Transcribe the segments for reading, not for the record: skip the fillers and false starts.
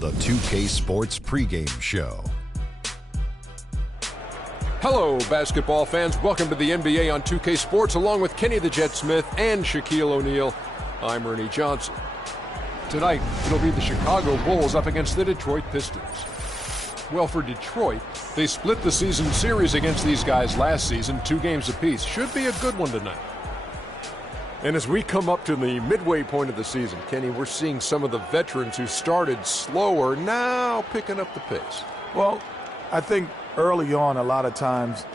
the 2K Sports pregame show. Hello, basketball fans. Welcome to the NBA on 2K Sports, along with Kenny the Jet Smith and Shaquille O'Neal. I'm Ernie Johnson. Tonight, it'll be the Chicago Bulls up against the Detroit Pistons. Well, for Detroit, they split the season series against these guys last season, 2 games apiece. Should be a good one tonight. And as we come up to the midway point of the season, Kenny, we're seeing some of the veterans who started slower now picking up the pace. Well, I think early on, a lot of times,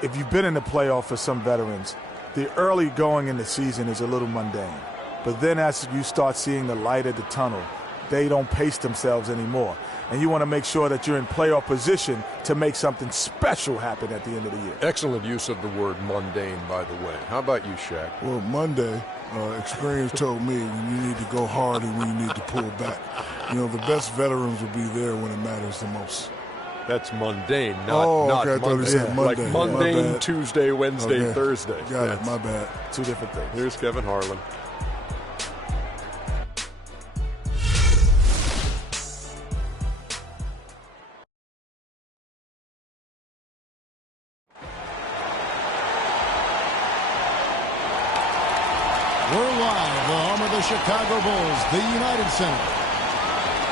if you've been in the playoff for some veterans, the early going in the season is a little mundane. But then as you start seeing the light at the tunnel, they don't pace themselves anymore. And you want to make sure that you're in playoff position to make something special happen at the end of the year. Excellent use of the word mundane, by the way. How about you, Shaq? Well, Monday, experience told me when you need to go hard and when you need to pull back. You know, the best veterans will be there when it matters the most. That's mundane, not Monday. Monday. Like mundane, Tuesday, Wednesday, Thursday. Got it, my bad. Two different things. Here's Kevin Harlan. We're live, the home of the Chicago Bulls, the United Center.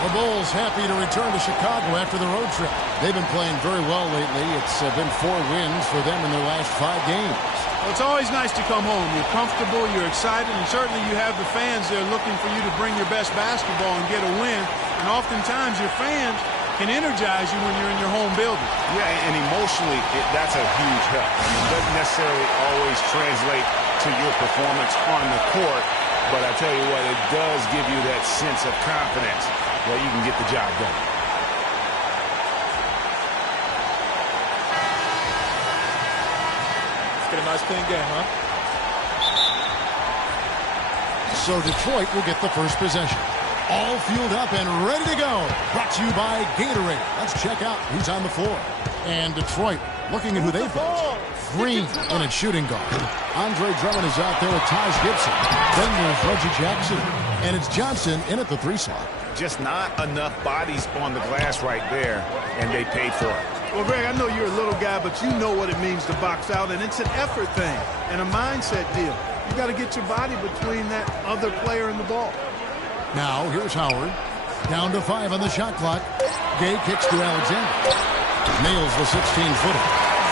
The Bulls happy to return to Chicago after the road trip. They've been playing very well lately. It's been 4 wins for them in their last 5 games. Well, it's always nice to come home. You're comfortable, you're excited, and certainly you have the fans there looking for you to bring your best basketball and get a win. And oftentimes your fans can energize you when you're in your home building. Yeah, and emotionally, that's a huge help. I mean, it doesn't necessarily always translate to your performance on the court, but I tell you what, it does give you that sense of confidence that you can get the job done. Let's get a nice clean game, huh? So Detroit will get the first possession. All fueled up and ready to go. Brought to you by Gatorade. Let's check out who's on the floor. And Detroit looking at who they face. Green in at shooting guard. Andre Drummond is out there with Taj Gibson. Then there's Reggie Jackson. And it's Johnson in at the 3 slot. Just not enough bodies on the glass right there, and they paid for it. Well, Greg, I know you're a little guy, but you know what it means to box out, and it's an effort thing and a mindset deal. You got to get your body between that other player and the ball. Now, here's Howard. Down to 5 on the shot clock. Gay kicks to Alexander. Nails the 16-footer.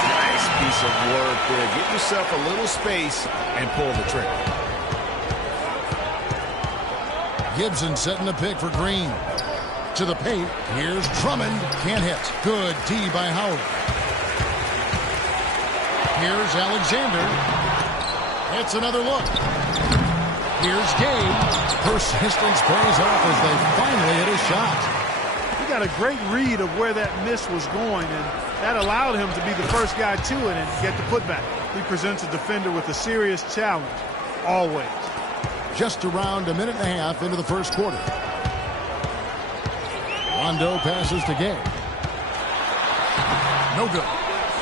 Nice piece of work there. Get yourself a little space and pull the trigger. Gibson setting the pick for Green. To the paint. Here's Drummond. Can't hit. Good D by Howard. Here's Alexander. It's another look. Here's Gabe. Persistence pays off as they finally hit a shot. He got a great read of where that miss was going, and that allowed him to be the first guy to it and get the putback. He presents a defender with a serious challenge, always. Just around a minute and a half into the first quarter. Rondo passes to Gay. No good.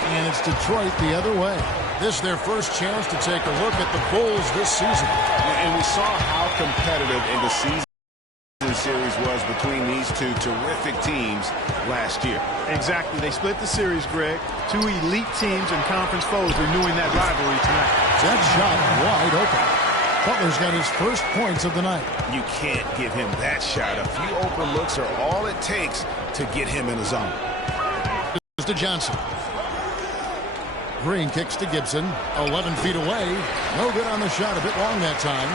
And it's Detroit the other way. This is their first chance to take a look at the Bulls this season. And we saw how competitive in the season series was between these 2 terrific teams last year. Exactly. They split the series, Greg. 2 elite teams and conference foes renewing that rivalry tonight. That shot wide open. Butler's got his first points of the night. You can't give him that shot. A few open looks are all it takes to get him in the zone. To Johnson. Green kicks to Gibson. 11 feet away. No good on the shot. A bit long that time.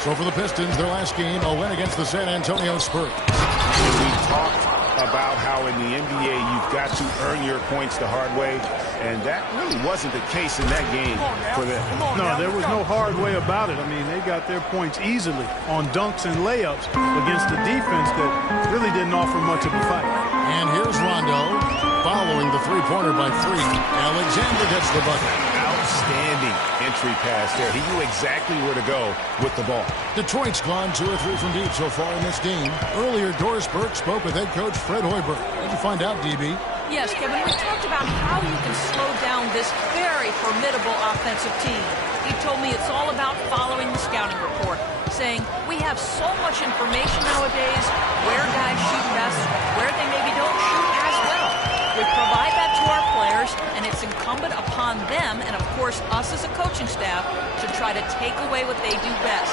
So for the Pistons, their last game, a win against the San Antonio Spurs. We talked about how in the NBA you've got to earn your points the hard way, and that really wasn't the case in that game for them. No, there was no hard way about it. I mean, they got their points easily on dunks and layups against a defense that really didn't offer much of a fight. And here's Rondo following the 3-pointer by 3. Alexander gets the bucket. Outstanding entry pass there. He knew exactly where to go with the ball. Detroit's gone 2 or 3 from deep so far in this game. Earlier, Doris Burke spoke with head coach Fred Hoiberg. What did you find out, DB? Yes, Kevin, we talked about how you can slow down this very formidable offensive team. He told me it's all about following the scouting report, saying we have so much information nowadays, where guys shoot best, where they maybe don't shoot as well. We provide that to our players, and it's incumbent upon them, and of course us as a coaching staff, to try to take away what they do best.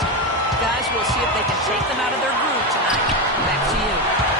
Guys, we'll see if they can take them out of their groove tonight. Back to you.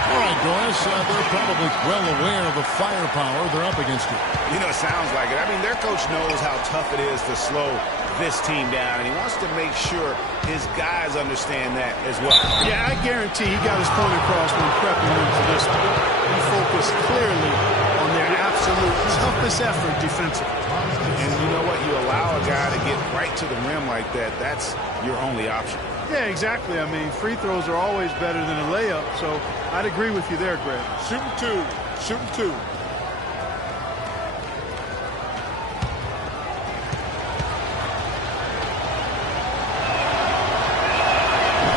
All right, Doris, they're probably well aware of the firepower they're up against here. You know, it sounds like it. I mean, their coach knows how tough it is to slow this team down, and he wants to make sure his guys understand that as well. Yeah, I guarantee he got his point across when prepping them for this one. He focused clearly on their absolute toughest effort defensively. And you know what? You allow a guy to get right to the rim like that, that's your only option. Yeah, exactly. I mean, free throws are always better than a layup, so I'd agree with you there, Greg. Shooting two. Shooting two.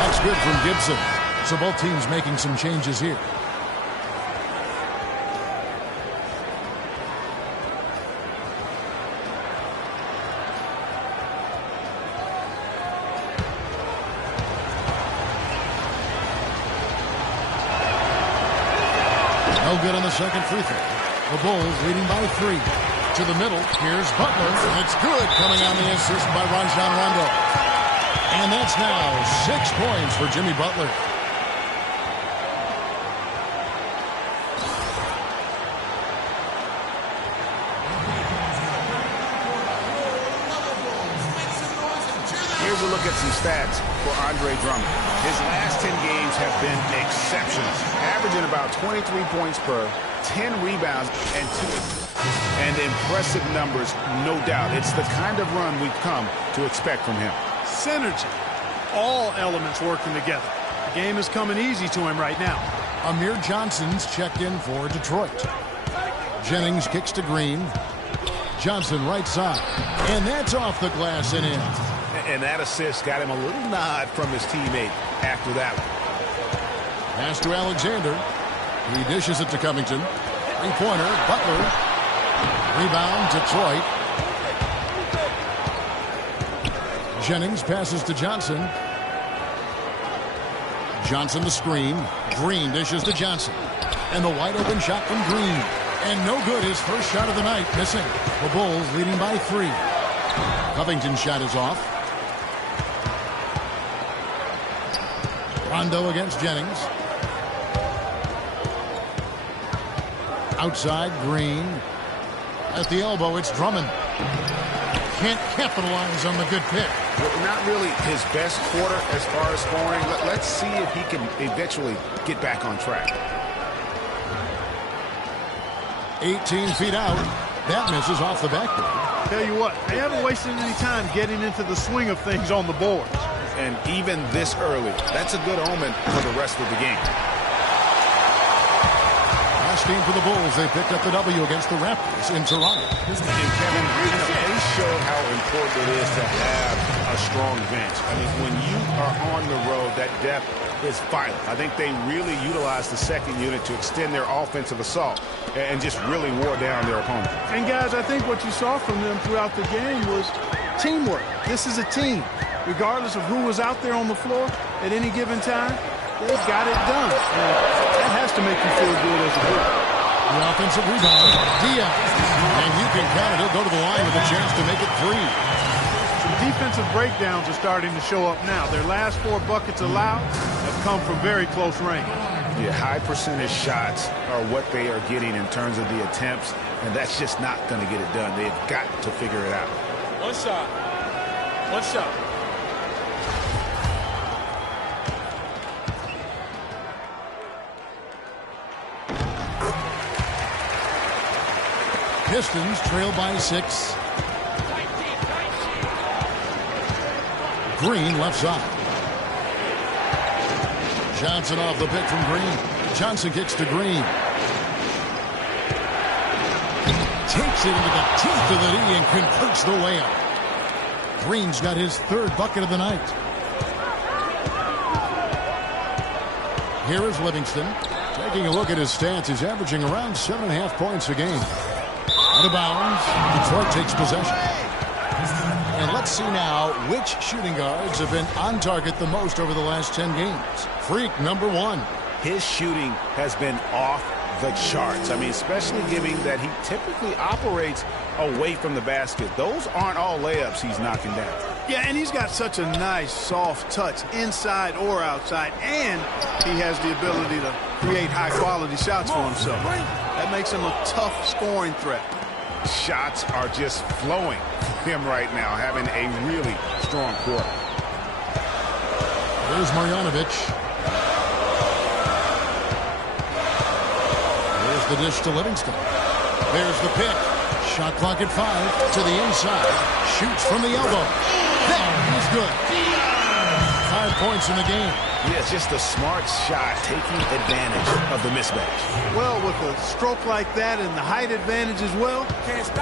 That's good from Gibson. So both teams making some changes here. No good on the second free throw. The Bulls leading by 3. To the middle, here's Butler. It's good, coming on the assist by Rajon Rondo. And that's now 6 points for Jimmy Butler. Here's a look at some stats for Andre Drummond. His last 10 games have been exceptional, averaging about 23 points per, 10 rebounds, and 2. And impressive numbers, no doubt. It's the kind of run we've come to expect from him. Synergy. All elements working together. The game is coming easy to him right now. Amir Johnson's checked in for Detroit. Jennings kicks to Green. Johnson right side. And that's off the glass and in. And that assist got him a little nod from his teammate after that one. Pass to Alexander. He dishes it to Covington. Three-pointer, Butler. Rebound, Detroit. Jennings passes to Johnson. Johnson the screen. Green dishes to Johnson. And the wide open shot from Green. And no good, his first shot of the night, missing. The Bulls leading by 3. Covington's shot is off. Rondo against Jennings. Outside, Green. At the elbow, it's Drummond. Can't capitalize on the good pick. Well, not really his best quarter as far as scoring. Let's see if he can eventually get back on track. 18 feet out. That misses off the backboard. Tell you what, they haven't wasted any time getting into the swing of things on the boards. And even this early, that's a good omen for the rest of the game. Last game for the Bulls, they picked up the W against the Raptors in Toronto. And Kevin, they showed how important it is to have a strong bench. I mean, when you are on the road, that depth is vital. I think they really utilized the second unit to extend their offensive assault and just really wore down their opponent. And guys, I think what you saw from them throughout the game was teamwork. This is a team. Regardless of who was out there on the floor at any given time, they've got it done. And that has to make you feel good as a group. The offensive rebound, Diaz. And you can count it. He'll go to the line with a chance to make it 3. Some defensive breakdowns are starting to show up now. Their last 4 buckets allowed have come from very close range. Yeah, high percentage shots are what they are getting in terms of the attempts, and that's just not going to get it done. They've got to figure it out. One shot. One shot. Pistons trail by 6. Green left side. Johnson off the pick from Green. Johnson kicks to Green. Takes it into the teeth of the knee and converts the layup. Green's got his 3rd bucket of the night. Here is Livingston. Taking a look at his stats, he's averaging around 7.5 points a game. Out of bounds. Detroit takes possession. And let's Let's see now which shooting guards have been on target the most over the last 10 games. Freak, number 1. His shooting has been off the charts. I mean, especially given that he typically operates away from the basket. Those aren't all layups he's knocking down. Yeah, and he's got such a nice, soft touch, inside or outside, and he has the ability to create high-quality shots for himself. That makes him a tough scoring threat. Shots are just flowing for him right now, having a really strong quarter. There's Marjanovic. There's the dish to Livingston. There's the pick. Shot clock at 5 to the inside. Shoots from the elbow. There, he's good. 5 points in the game. Yeah, it's just a smart shot, taking advantage of the mismatch. Well, with a stroke like that and the height advantage as well,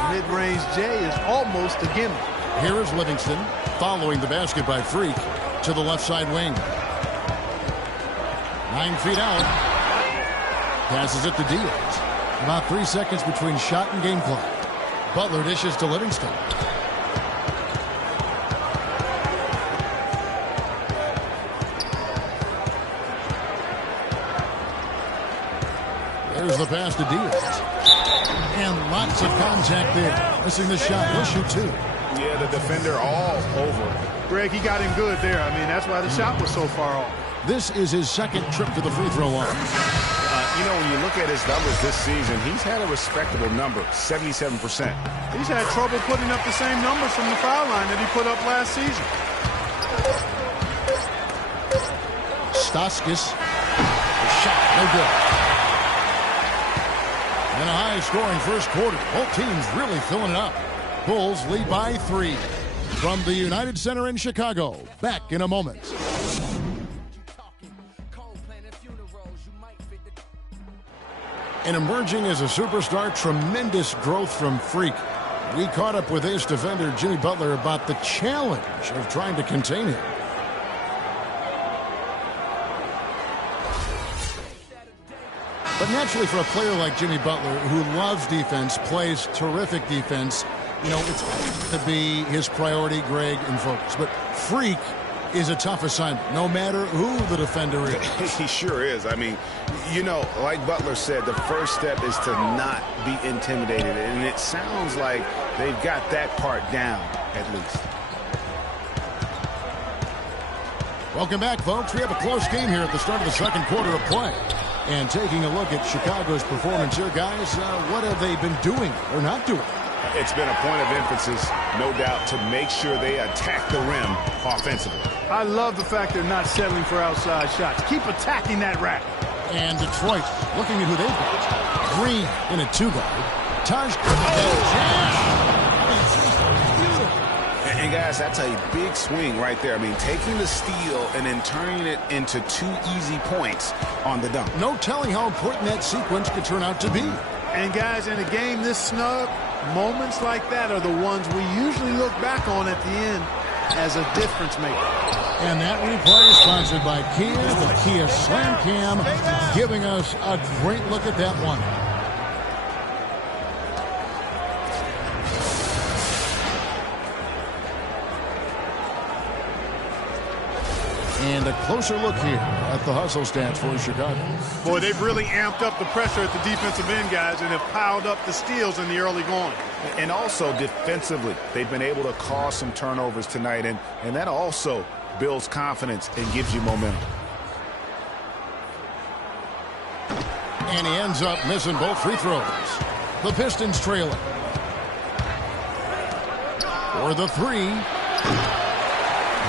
mid-range J is almost a gimme. Here is Livingston following the basket by Freak to the left side wing. 9 feet out. Passes it to Diaz. About 3 seconds between shot and game clock. Butler dishes to Livingston. There's the pass to Diaz. And lots of contact there. Missing the shot. He'll shoot 2. Yeah, the defender all over. Greg, he got him good there. I mean, that's why the shot was so far off. This is his second trip to the free throw line. You know, when you look at his numbers this season, he's had a respectable number, 77%. He's had trouble putting up the same numbers from the foul line that he put up last season. Staskis. The shot, no good. In a high-scoring first quarter, both teams really filling it up. Bulls lead by 3. From the United Center in Chicago, back in a moment. And emerging as a superstar, tremendous growth from Freak. We caught up with ace defender Jimmy Butler about the challenge of trying to contain him. But naturally, for a player like Jimmy Butler, who loves defense, plays terrific defense, you know, it's going to be his priority, Greg, and focus. But Freak is a tough assignment, no matter who the defender is. He sure is. I mean, you know, like Butler said, the first step is to not be intimidated. And it sounds like they've got that part down, at least. Welcome back, folks. We have a close game here at the start of the second quarter of play. And taking a look at Chicago's performance here, guys, what have they been doing or not doing? It's been a point of emphasis, no doubt, to make sure they attack the rim offensively. I love the fact they're not settling for outside shots. Keep attacking that rack. And Detroit looking at who they've got. Green in a 2-guard. Taj. And guys, that's a big swing right there. I mean, taking the steal and then turning it into 2 easy points on the dunk. No telling how important that sequence could turn out to be. And guys, in a game this snug, moments like that are the ones we usually look back on at the end as a difference maker. And that replay is sponsored by Kia, the Kia Slam Cam, giving us a great look at that one. And a closer look here at the hustle stats for Chicago. Boy, they've really amped up the pressure at the defensive end, guys, and have piled up the steals in the early going. And also defensively, they've been able to cause some turnovers tonight, and that also builds confidence and gives you momentum. And he ends up missing both free throws. The Pistons trailing. For the 3.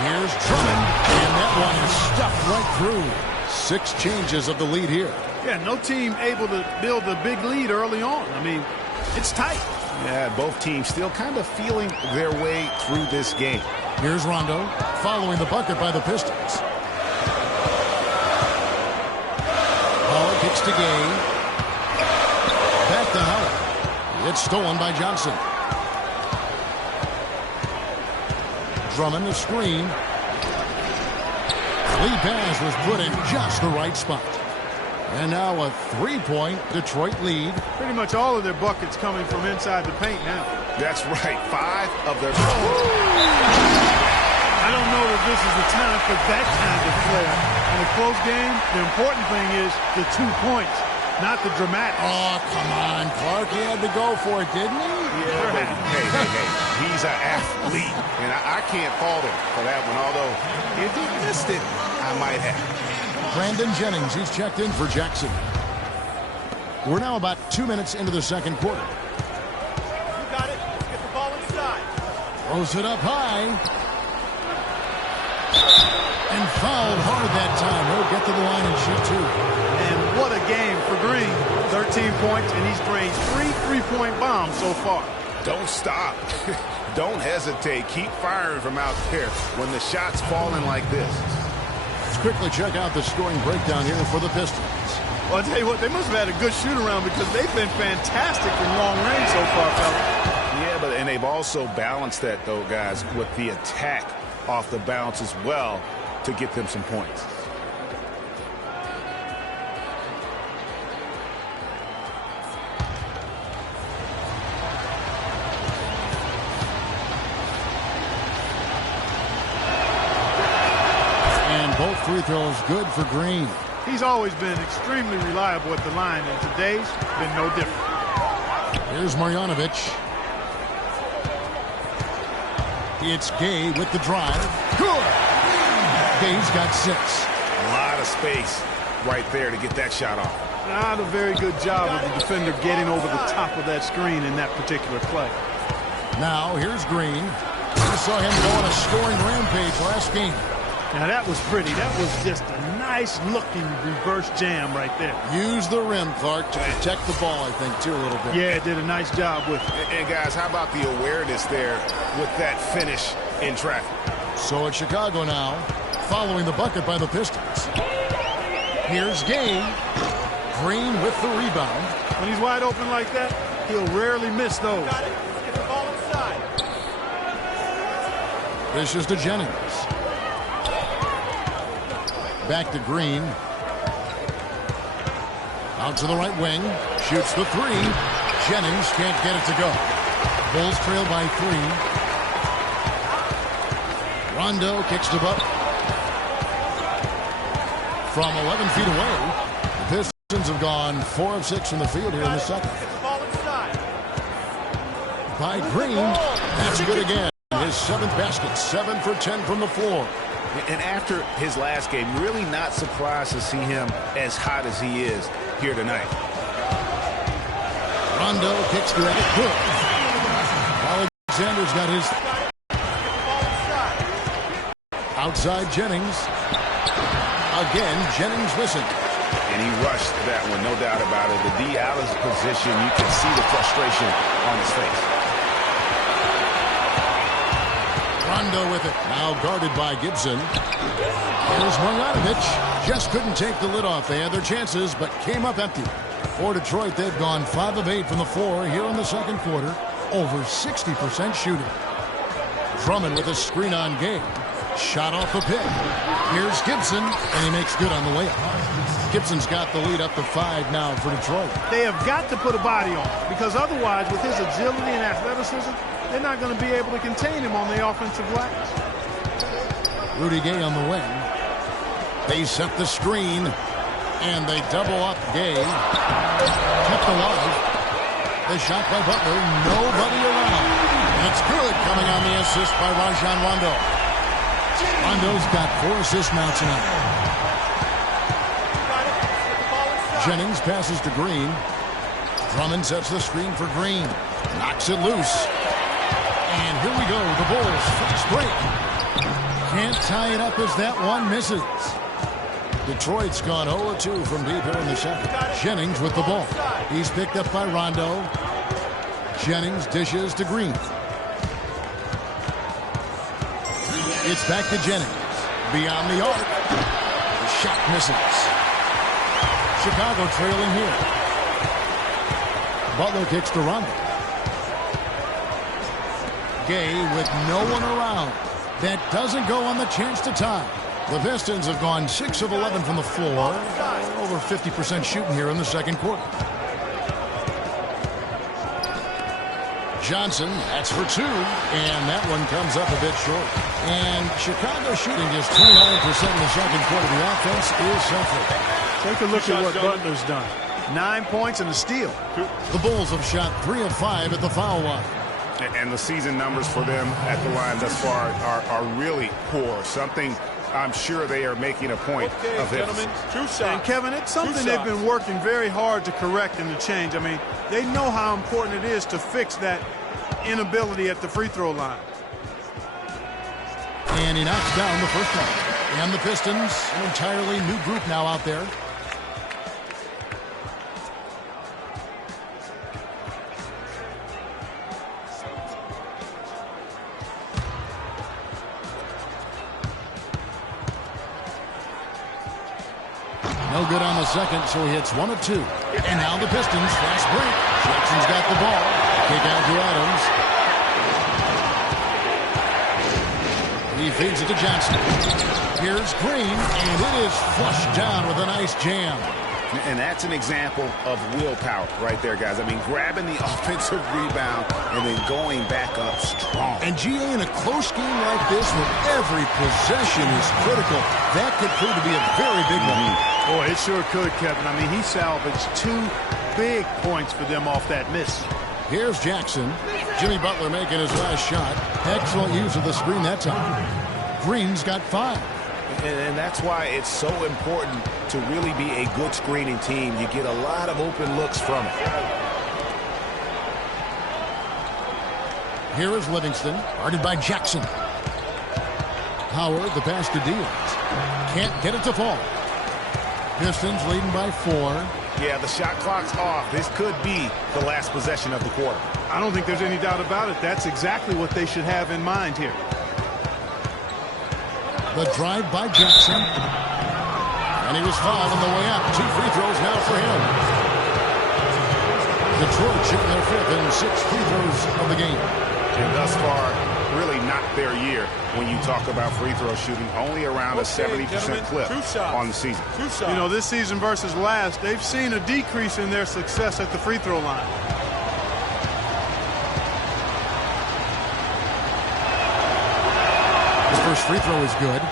Here's Drummond, and that one is stuffed right through. 6 changes of the lead here. Yeah, no team able to build a big lead early on. I mean, it's tight. Yeah, both teams still kind of feeling their way through this game. Here's Rondo, following the bucket by the Pistons. Howard kicks to Gay. Back to Howard. It's stolen by Johnson. Drummond the screen. Lead pass was put in just the right spot. And now a 3-point Detroit lead. Pretty much all of their buckets coming from inside the paint now. That's right. 5 of their... I don't know that this is the time for that kind of flair. In a close game, the important thing is the 2 points, not the dramatics. Oh, come on, Clark. He had to go for it, didn't he? Yeah, but hey. He's an athlete, and I can't fault him for that one, although if he missed it, I might have. Brandon Jennings, he's checked in for Jackson. We're now about 2 minutes into the second quarter. You got it. Get the ball inside. Throws it up high. And fouled hard that time. He'll get to the line and shoot 2. And what a game for Green. 13 points, and he's drained 3 3-point bombs so far. Don't stop. Don't hesitate. Keep firing from out there when the shot's falling like this. Let's quickly check out the scoring breakdown here for the Pistons. Well, I'll tell you what, they must have had a good shoot-around because they've been fantastic from long range so far, fellas. Yeah, and they've also balanced that, though, guys, with the attack off the bounce as well to get them some points. And both free throws good for Green. He's always been extremely reliable at the line, and today's been no different. Here's Marjanovic. It's Gay with the drive. Good! Gay's got 6. A lot of space right there to get that shot off. Not a very good job of the defender getting over the top of that screen in that particular play. Now, here's Green. We saw him go on a scoring rampage last game. Now, that was pretty. That was just a nice-looking reverse jam right there. Use the rim, Clark, to protect the ball, I think, too, a little bit. Yeah, did a nice job with it. And guys, how about the awareness there with that finish in traffic? So it's Chicago now, following the bucket by the Pistons. Here's Gay. Green with the rebound. When he's wide open like that, he'll rarely miss those. Got it. Get the ball inside. This is to Jennings. Back to Green. Out to the right wing. Shoots the 3. Jennings can't get it to go. Bulls trail by 3. Rondo kicks to Butler. From 11 feet away, the Pistons have gone 4 of 6 from the field here in the second. Get the ball inside. By Green. That's good again. His 7th basket. 7 for 10 from the floor. And after his last game, really not surprised to see him as hot as he is here tonight. Rondo kicks to it. Good. Alexander's got his. Outside Jennings. Again, Jennings missing. And he rushed that one, no doubt about it. The D out of his position, you can see the frustration on his face. Rondo with it. Now guarded by Gibson. Here's Marjanovic. Just couldn't take the lid off. They had their chances, but came up empty. For Detroit, they've gone 5 of 8 from the floor here in the second quarter. Over 60% shooting. Drummond with a screen on game. Shot off the pick. Here's Gibson, and he makes good on the layup. Gibson's got the lead up to 5 now for Detroit. They have got to put a body on him, because otherwise, with his agility and athleticism, they're not going to be able to contain him on the offensive glass. Rudy Gay on the wing. They set the screen, and they double up Gay. Kept alive. The shot by Butler, nobody around. And it's good, coming on the assist by Rajon Rondo. Rondo's got 4 assists now tonight. Jennings passes to Green. Drummond sets the screen for Green. Knocks it loose. And here we go. The Bulls fast break. Can't tie it up as that one misses. Detroit's gone 0-2 from deep here in the second. Jennings with the ball. He's picked up by Rondo. Jennings dishes to Green. It's back to Jennings. Beyond the arc. The shot misses. Chicago trailing here. Butler kicks to Rondo. Gay with no one around. That doesn't go on the chance to tie. The Pistons have gone 6 of 11 from the floor. Over 50% shooting here in the second quarter. Johnson, that's for two, and that one comes up a bit short. And Chicago shooting just 29% in the second quarter. The offense is suffering. Take a look at what Butler's done. 9 points and a steal. The Bulls have shot 3 of 5 at the foul line. And the season numbers for them at the line thus far are really poor. Something I'm sure they are making a point of emphasis. And Kevin, it's something they've been working very hard to correct and to change. I mean, they know how important it is to fix that inability at the free throw line. And he knocks down the first one. And the Pistons, an entirely new group now out there. No good on the second, so he hits 1 of 2. And now the Pistons, fast break. Jackson's got the ball. Kick out to Adams. He feeds it to Johnson. Here's Green, and it is flushed down with a nice jam. And that's an example of willpower right there, guys. I mean, grabbing the offensive rebound and then going back up strong. And GA, in a close game like this, where every possession is critical, that could prove to be a very big one. Boy, it sure could, Kevin. I mean, he salvaged 2 big points for them off that miss. Here's Jackson. Jimmy Butler making his last shot. Excellent use of the screen that time. Green's got 5. And that's why it's so important to really be a good screening team. You get a lot of open looks from it. Here is Livingston, guarded by Jackson. Howard, the pass to Diaz. Can't get it to fall. Pistons leading by 4. Yeah, the shot clock's off. This could be the last possession of the quarter. I don't think there's any doubt about it. That's exactly what they should have in mind here. The drive by Jackson. And he was fouled on the way out. 2 free throws now for him. Detroit shooting their 5th and 6th free throws of the game. And thus far, really not their year when you talk about free throw shooting. Only around a 70% clip on the season. You know, this season versus last, they've seen a decrease in their success at the free throw line. His first free throw is good.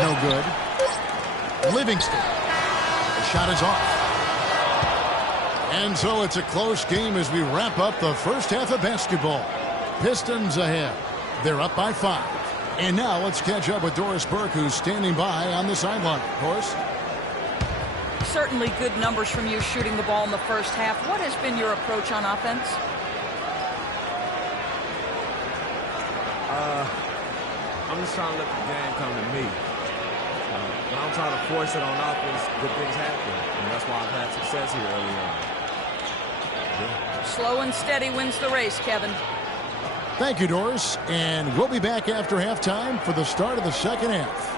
No good. Livingston. The shot is off. And so it's a close game as we wrap up the first half of basketball. Pistons ahead. They're up by 5. And now let's catch up with Doris Burke, who's standing by on the sideline. Doris? Certainly good numbers from you shooting the ball in the first half. What has been your approach on offense? I'm just trying to let the game come to me. When I'm trying to force it on offense, good things happen. And that's why I've had success here early on. Yeah. Slow and steady wins the race, Kevin. Thank you, Doris. And we'll be back after halftime for the start of the second half.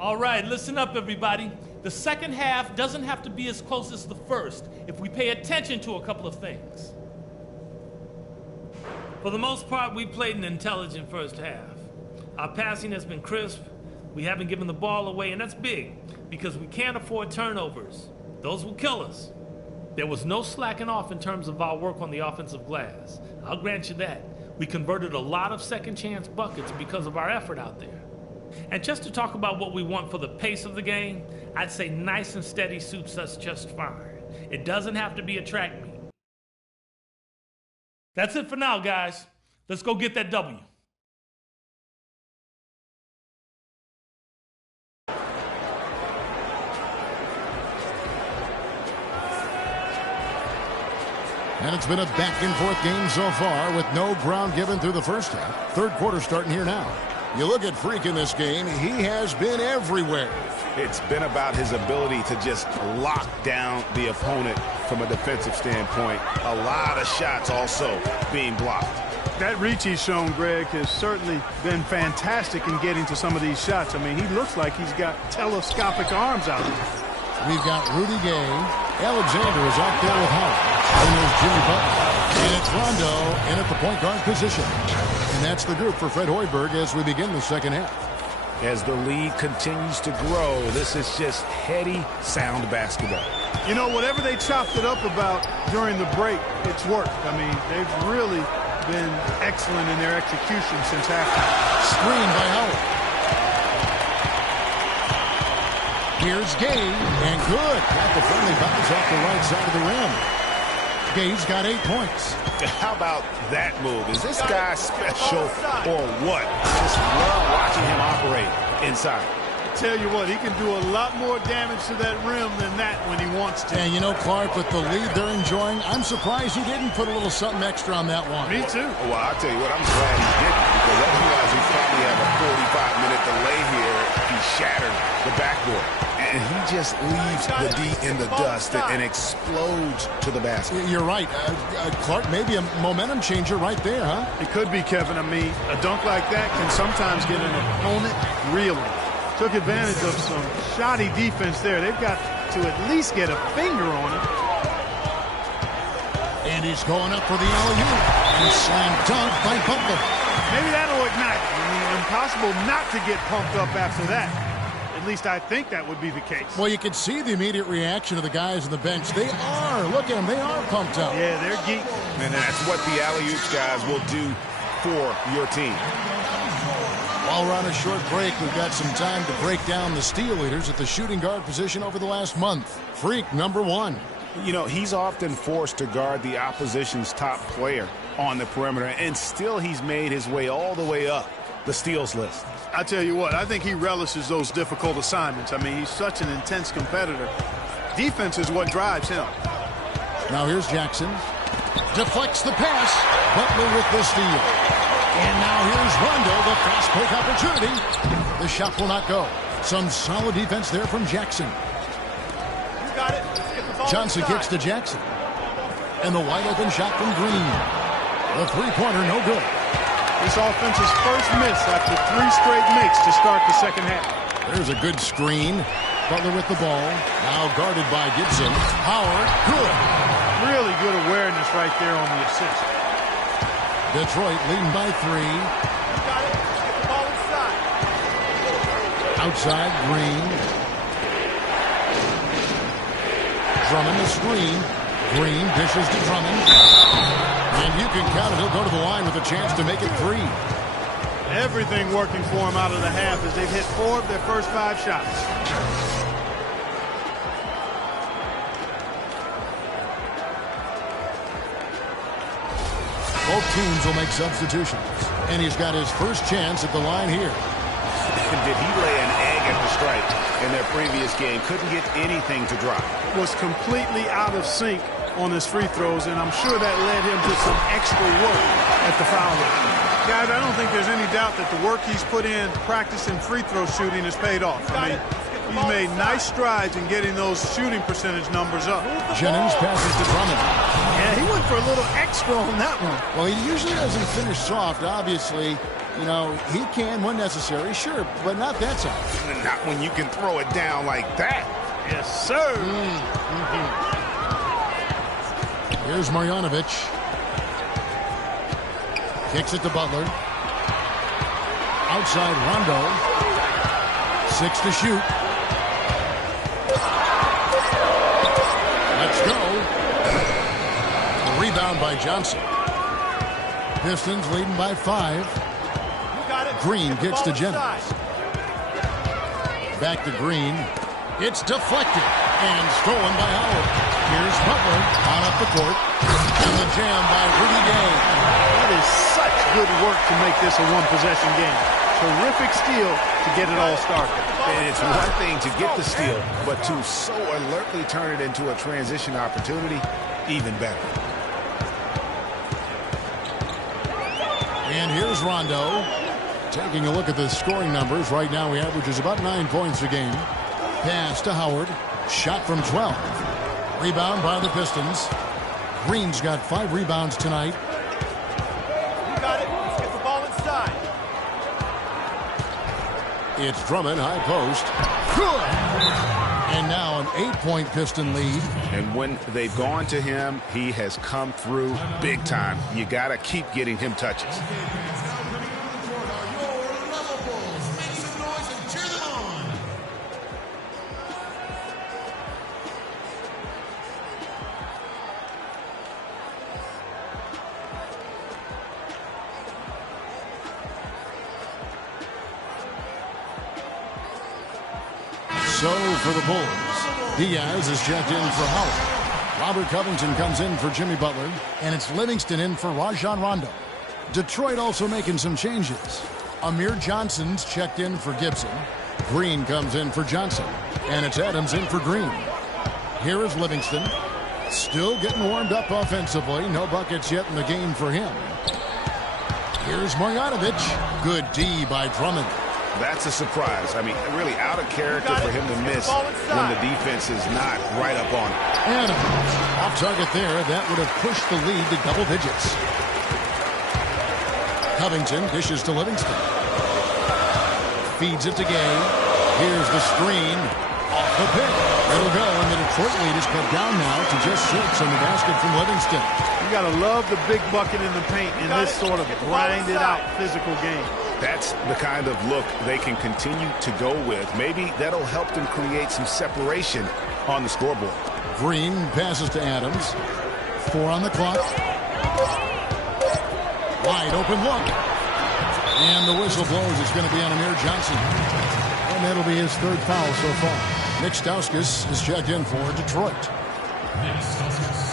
All right, listen up, everybody. The second half doesn't have to be as close as the first if we pay attention to a couple of things. For the most part, we played an intelligent first half. Our passing has been crisp. We haven't given the ball away, and that's big because we can't afford turnovers. Those will kill us. There was no slacking off in terms of our work on the offensive glass. I'll grant you that. We converted a lot of second chance buckets because of our effort out there. And just to talk about what we want for the pace of the game, I'd say nice and steady suits us just fine. It doesn't have to be a track meet. That's it for now, guys. Let's go get that W. And it's been a back-and-forth game so far with no ground given through the first half. Third quarter starting here now. You look at Freak in this game, he has been everywhere. It's been about his ability to just lock down the opponent from a defensive standpoint. A lot of shots also being blocked. That reach he's shown, Greg, has certainly been fantastic in getting to some of these shots. I mean, he looks like he's got telescopic arms out there. We've got Rudy Gay. Alexander is out there with Howard. And there's Jimmy Butler. And it's Rondo in at the point guard position. And that's the group for Fred Hoiberg as we begin the second half. As the lead continues to grow, this is just heady, sound basketball. You know, whatever they chopped it up about during the break, it's worked. I mean, they've really been excellent in their execution since halftime. Screen by Howard. Here's Gay, and good. Got the friendly bounce off the right side of the rim. Gay's got 8 points. How about that move? Is this guy special or what? Just love watching him operate inside. Tell you what, he can do a lot more damage to that rim than that when he wants to. And you know, Clark, with the lead they're enjoying, I'm surprised he didn't put a little something extra on that one. Me too. Well, I'll tell you what, I'm glad he didn't, because otherwise we probably have a 45-minute delay here. He shattered the backboard. And he just leaves the D in the dust and explodes to the basket. You're right. Clark, maybe a momentum changer right there, huh? It could be, Kevin. I mean, a dunk like that can sometimes get an opponent reeling. Took advantage of some shoddy defense there. They've got to at least get a finger on it. And he's going up for the alley-oop. And slam dunk by Butler. Maybe that'll ignite. I mean, impossible not to get pumped up after that. At least I think that would be the case. Well, you can see the immediate reaction of the guys on the bench. They are. Look at them. They are pumped up. Yeah, they're geeks. And that's what the alley-oops guys will do for your team. While we're on a short break, we've got some time to break down the steal leaders at the shooting guard position over the last month. Freak, number 1. You know, he's often forced to guard the opposition's top player on the perimeter, and still he's made his way all the way up the steals list. I tell you what, I think he relishes those difficult assignments. I mean, he's such an intense competitor. Defense is what drives him. Now here's Jackson. Deflects the pass. Butler with the steal. And now here's Rondo, the fast break opportunity. The shot will not go. Some solid defense there from Jackson. You got it. Get the ball Johnson inside. kicks to Jackson. And the wide open shot from Green. The three-pointer no good. This offense's first miss after 3 straight makes to start the second half. There's a good screen. Butler with the ball. Now guarded by Gibson. Howard, good. Really good awareness right there on the assist. Detroit leading by 3. You got it. Get the ball inside. Outside, Green. Drummond the screen. Green dishes to Drummond. And you can count it. He'll go to the line with a chance to make it 3. Everything working for him out of the half as they've hit 4 of their first 5 shots. Both teams will make substitutions. And he's got his first chance at the line here. Did he lay an egg at the stripe in their previous game? Couldn't get anything to drop. Was completely out of sync on his free throws, and I'm sure that led him to some extra work at the foul line. Guys, I don't think there's any doubt that the work he's put in practicing free throw shooting has paid off. I mean, he's made nice strides in getting those shooting percentage numbers up. Jennings passes to Drummond. Yeah, he went for a little extra on that one. Well, he usually doesn't finish soft, obviously. You know, he can when necessary, sure, but not that time. Not when you can throw it down like that. Yes, sir. Here's Marjanovic. Kicks it to Butler. Outside Rondo. 6 to shoot. Let's go. A rebound by Johnson. Pistons leading by 5. Green kicks to Jennings. Back to Green. It's deflected and stolen by Howard. Here's Butler on up the court. And the jam by Rudy Gay. That is such good work to make this a one-possession game. Terrific steal to get it all started. And it's one thing to get the steal, but to so alertly turn it into a transition opportunity, even better. And here's Rondo. Taking a look at the scoring numbers. Right now he averages about 9 points a game. Pass to Howard. Shot from 12. Rebound by the Pistons. Green's got 5 rebounds tonight. You got it. Let's get the ball inside. It's Drummond, high post. Good! And now an 8-point Piston lead. And when they've gone to him, he has come through big time. You got to keep getting him touches. So for the Bulls, Diaz is checked in for Howard. Robert Covington comes in for Jimmy Butler, and it's Livingston in for Rajon Rondo. Detroit also making some changes. Amir Johnson's checked in for Gibson. Green comes in for Johnson, and it's Adams in for Green. Here is Livingston, still getting warmed up offensively. No buckets yet in the game for him. Here's Marjanovic. Good D by Drummond. That's a surprise. I mean, really out of character for him to miss when the defense is not right up on it. And off target there. That would have pushed the lead to double digits. Covington dishes to Livingston. Feeds it to Gay. Here's the screen. Off the pick. It'll go, and the Detroit lead is cut down now to just 6 on the basket from Livingston. You got to love the big bucket in the paint in this sort of grinded-out physical game. That's the kind of look they can continue to go with. Maybe that'll help them create some separation on the scoreboard. Green passes to Adams. 4 on the clock. Wide open look. And the whistle blows. It's going to be on Amir Johnson. And that'll be his 3rd foul so far. Nick Stauskas is checked in for Detroit. Nick Stauskas.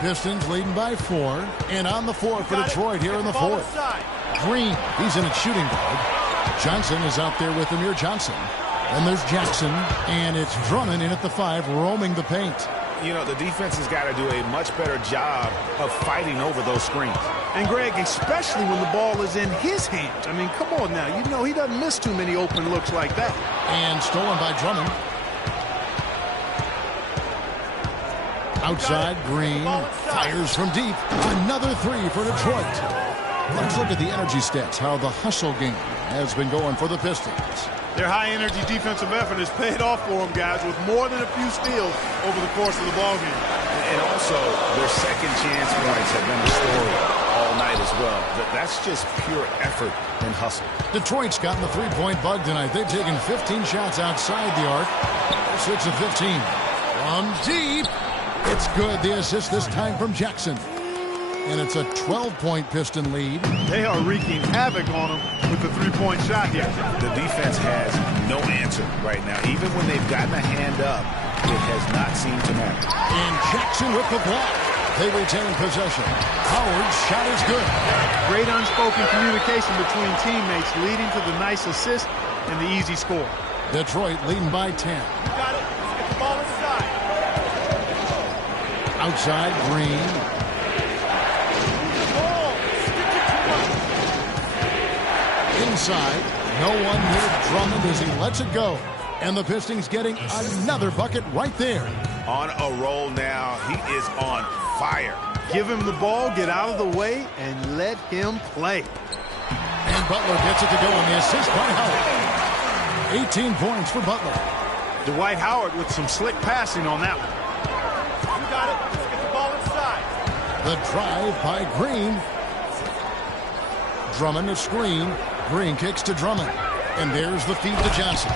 Pistons leading by 4. And on the floor for Detroit here in the 4th. Green, he's in at shooting guard. Johnson is out there with Amir Johnson. And there's Jackson, and it's Drummond in at the 5, roaming the paint. You know, the defense has got to do a much better job of fighting over those screens. And, Greg, especially when the ball is in his hands. I mean, come on now. You know he doesn't miss too many open looks like that. And stolen by Drummond. Outside, Green fires from deep. Another 3 for Detroit. Let's look at the energy stats, how the hustle game has been going for the Pistons. Their high-energy defensive effort has paid off for them, guys, with more than a few steals over the course of the ballgame. And also, their second chance points have been the story all night as well. That's just pure effort and hustle. Detroit's gotten the 3-point bug tonight. They've taken 15 shots outside the arc. 6 of 15. From deep. It's good. The assist this time from Jackson. And it's a 12-point Piston lead. They are wreaking havoc on them with the 3-point shot here. The defense has no answer right now. Even when they've gotten a hand up, it has not seemed to matter. And Jackson with the block. They retain possession. Howard's shot is good. Great unspoken communication between teammates leading to the nice assist and the easy score. Detroit leading by 10. You got it. Let's get the ball inside. Outside, Green. Inside, no one near Drummond as he lets it go. And the Pistons getting another bucket right there. On a roll now. He is on fire. Give him the ball, get out of the way, and let him play. And Butler gets it to go on the assist by Howard. 18 points for Butler. Dwight Howard with some slick passing on that one. You got it. Let's get the ball inside. The drive by Green. Drummond a screen. Green kicks to Drummond. And there's the feed to Johnson.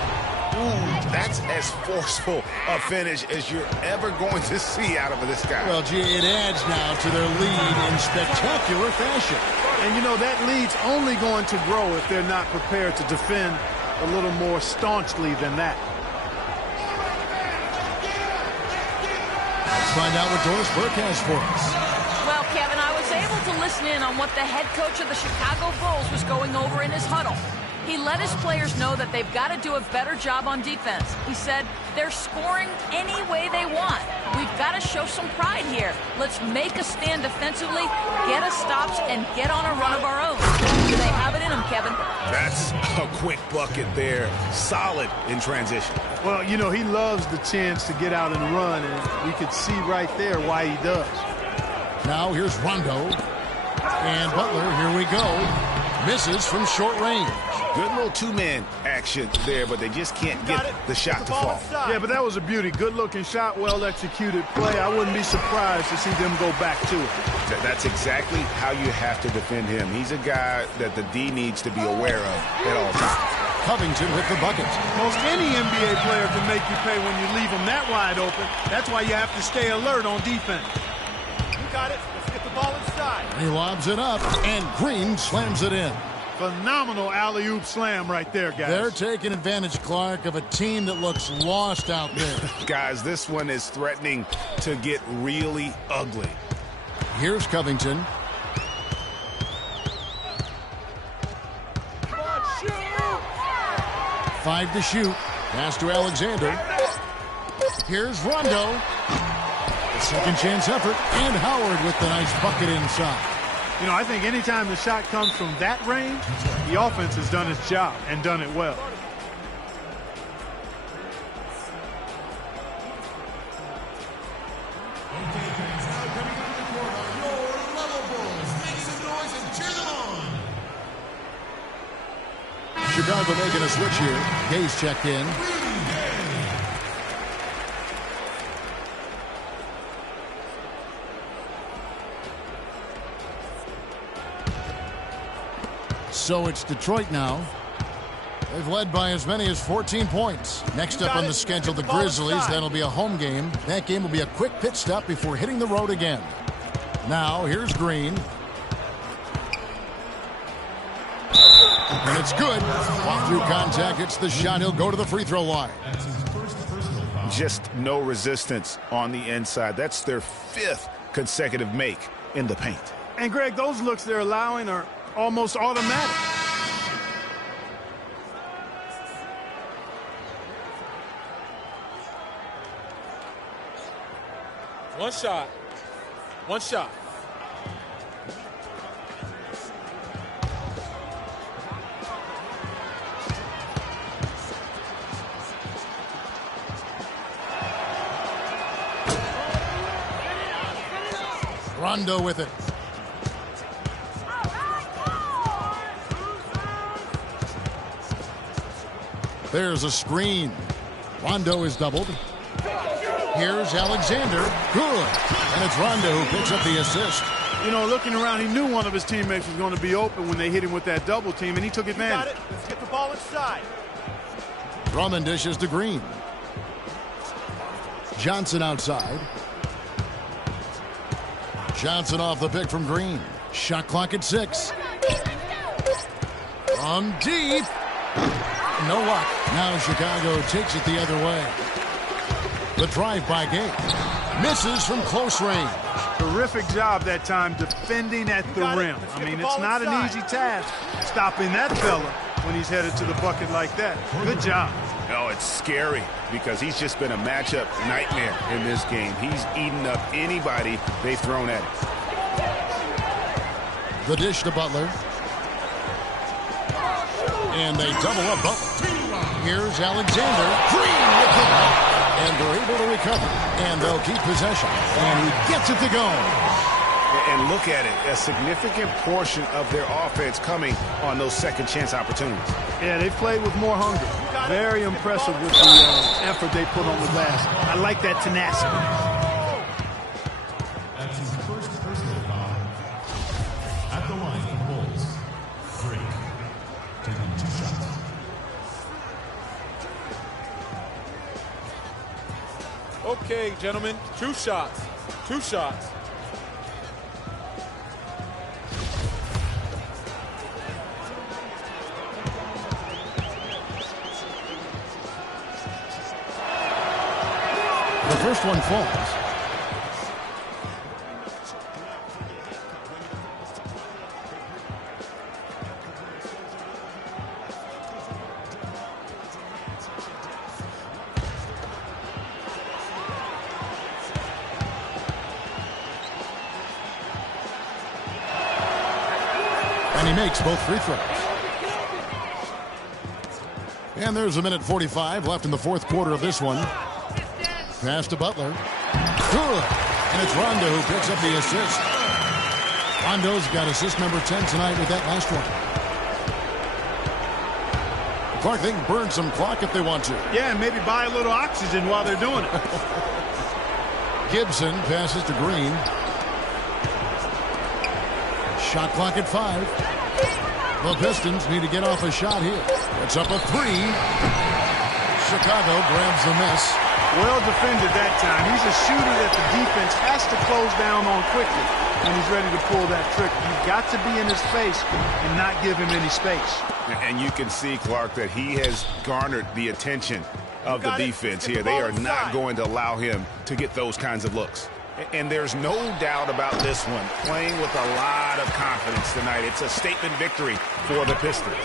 Ooh, that's as forceful a finish as you're ever going to see out of this guy. Well, gee, it adds now to their lead in spectacular fashion. And, you know, that lead's only going to grow if they're not prepared to defend a little more staunchly than that. Let's find out what Doris Burke has for us. Well, Kevin, I was able to listen in on what the head coach of the Chicago Bulls was going over in his huddle. He let his players know that they've got to do a better job on defense. He said, they're scoring any way they want. We've got to show some pride here. Let's make a stand defensively, get us stops, and get on a run of our own. Do they have it in them, Kevin? That's a quick bucket there. Solid in transition. Well, you know, he loves the chance to get out and run, and we could see right there why he does. Now here's Rondo. And Butler, here we go. Misses from short range. Good little two-man action there, but they just can't get the shot to fall. Yeah, but that was a beauty. Good-looking shot, well-executed play. I wouldn't be surprised to see them go back to it. That's exactly how you have to defend him. He's a guy that the D needs to be aware of at all times. Covington with the bucket. Most any NBA player can make you pay when you leave them that wide open. That's why you have to stay alert on defense. You got it. Let's get the ball inside. He lobs it up, and Green slams it in. Phenomenal alley-oop slam right there, guys. They're taking advantage, Clark, of a team that looks lost out there. Guys, this one is threatening to get really ugly. Here's Covington. Come on, shoot! 5 to shoot. Pass to Alexander. Here's Rondo. The second chance effort. And Howard with the nice bucket inside. You know, I think anytime the shot comes from that range, the offense has done its job and done it well. Chicago making a switch here. Gay's checked in. So it's Detroit now. They've led by as many as 14 points. Next up on the schedule, the Grizzlies. That'll be a home game. That game will be a quick pit stop before hitting the road again. Now, here's Green. And it's good. Off through contact, it's the shot. He'll go to the free throw line. Just no resistance on the inside. That's their 5th consecutive make in the paint. And, Greg, those looks they're allowing are almost automatic. One shot. One shot. Rondo with it. There's a screen. Rondo is doubled. Here's Alexander. Good. And it's Rondo who picks up the assist. You know, looking around, he knew one of his teammates was going to be open when they hit him with that double team, and he took advantage. You got it. Let's get the ball inside. Drummond dishes to Green. Johnson outside. Johnson off the pick from Green. Shot clock at 6. From deep. No luck. Now Chicago takes it the other way. The drive by Gay. Misses from close range. Terrific job that time defending at the rim. I mean, it's not an easy task stopping that fella when he's headed to the bucket like that. Good job. Oh, it's scary because he's just been a matchup nightmare in this game. He's eaten up anybody they've thrown at him. The dish to Butler. And they double up Butler. Here's Alexander. Green with the ball. And they're able to recover. And they'll keep possession. And he gets it to go. And look at it. A significant portion of their offense coming on those second chance opportunities. Yeah, they've played with more hunger. Very impressive with the effort they put on the glass. I like that tenacity. That's his first personal foul. At the line, he holds 3. Taking 2 shots. Okay, gentlemen, 2 shots. 2 shots. The first one falls. he makes both free throws. And there's a minute 45 left in the fourth quarter of this one. Pass to Butler. Good. And it's Rondo who picks up the assist. Rondo's got assist number 10 tonight with that last one. Clark, they can burn some clock if they want to. Yeah, and maybe buy a little oxygen while they're doing it. Gibson passes to Green. Shot clock at 5. The Pistons need to get off a shot here. It's up a 3. Chicago grabs the miss. Well defended that time. He's a shooter that the defense has to close down on quickly when he's ready to pull that trick. You've got to be in his face and not give him any space. And you can see, Clark, that he has garnered the attention of the defense here. They are not going to allow him to get those kinds of looks. And there's no doubt about this one. Playing with a lot of confidence tonight. It's a statement victory for the Pistons.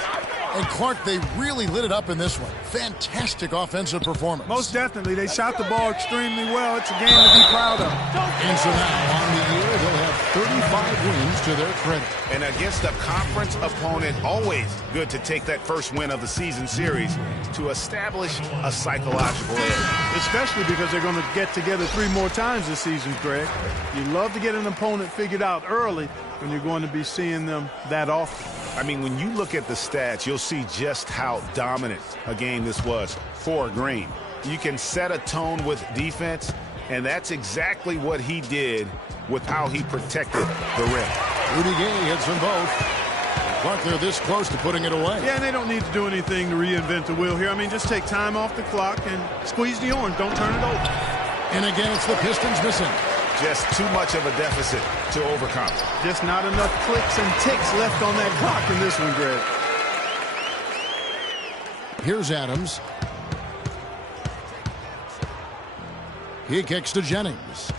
And Clark, they really lit it up in this one. Fantastic offensive performance. Most definitely. They shot the ball extremely well. It's a game to be proud of. And so now on the year, they'll have 35 wins to their credit. And against a conference opponent, always good to take that first win of the season series to establish a psychological edge. Especially because they're going to get together 3 more times this season, Greg. You love to get an opponent figured out early when you're going to be seeing them that often. I mean, when you look at the stats, you'll see just how dominant a game this was for Green. You can set a tone with defense, and that's exactly what he did with how he protected the rim. Rudy Gay hits them both. Clark, they're this close to putting it away. Yeah, and they don't need to do anything to reinvent the wheel here. I mean, just take time off the clock and squeeze the orange. Don't turn it over. And again, it's the Pistons missing. Just too much of a deficit to overcome. Just not enough clicks and ticks left on that clock in this one, Greg. Here's Adams. He kicks to Jennings.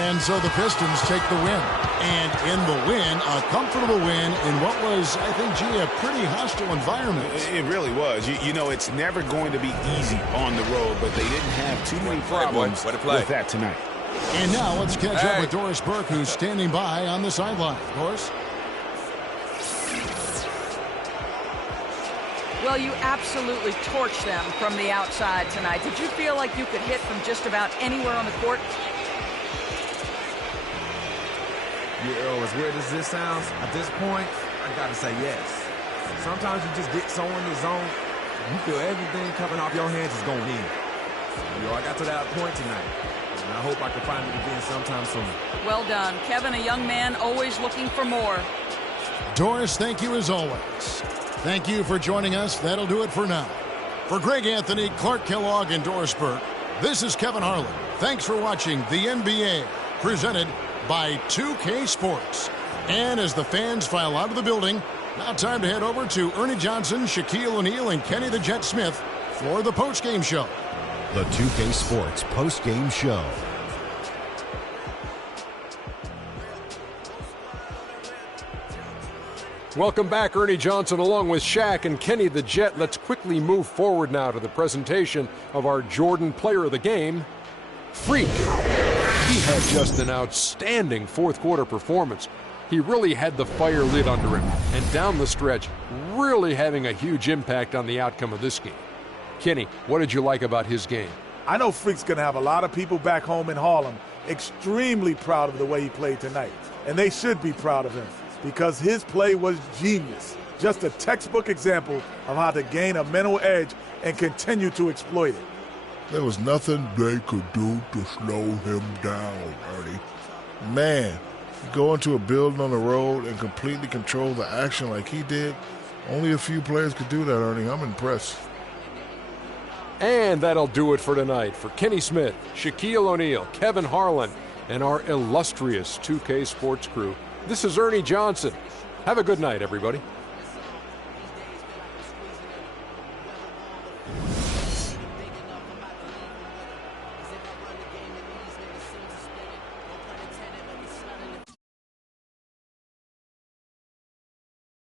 And so the Pistons take the win. And in the win, a comfortable win in what was, I think, a pretty hostile environment. It really was. You know, it's never going to be easy on the road, but they didn't have too many problems with that tonight. And now let's catch up with Doris Burke, who's standing by on the sideline. Doris? Well, you absolutely torched them from the outside tonight. Did you feel like you could hit from just about anywhere on the court? Yeah, as weird as this sounds, at this point, I gotta say yes. Sometimes you just get so in the zone, you feel everything coming off your hands is going in. I got to that point tonight, and I hope I can find it again sometime soon. Well done. Kevin, a young man, always looking for more. Doris, thank you as always. Thank you for joining us. That'll do it for now. For Greg Anthony, Clark Kellogg, and Doris Burke, this is Kevin Harlan. Thanks for watching the NBA, presented by 2K Sports. And as the fans file out of the building, now time to head over to Ernie Johnson, Shaquille O'Neal, and Kenny the Jet Smith for the postgame show. The 2K Sports postgame show. Welcome back, Ernie Johnson, along with Shaq and Kenny the Jet. Let's quickly move forward now to the presentation of our Jordan Player of the Game, Freak. He had just an outstanding fourth quarter performance. He really had the fire lit under him, and down the stretch, really having a huge impact on the outcome of this game. Kenny, what did you like about his game? I know Freak's going to have a lot of people back home in Harlem extremely proud of the way he played tonight. And they should be proud of him because his play was genius. Just a textbook example of how to gain a mental edge and continue to exploit it. There was nothing they could do to slow him down, Ernie. Man, go into a building on the road and completely control the action like he did. Only a few players could do that, Ernie. I'm impressed. And that'll do it for tonight. For Kenny Smith, Shaquille O'Neal, Kevin Harlan, and our illustrious 2K Sports crew, this is Ernie Johnson. Have a good night, everybody.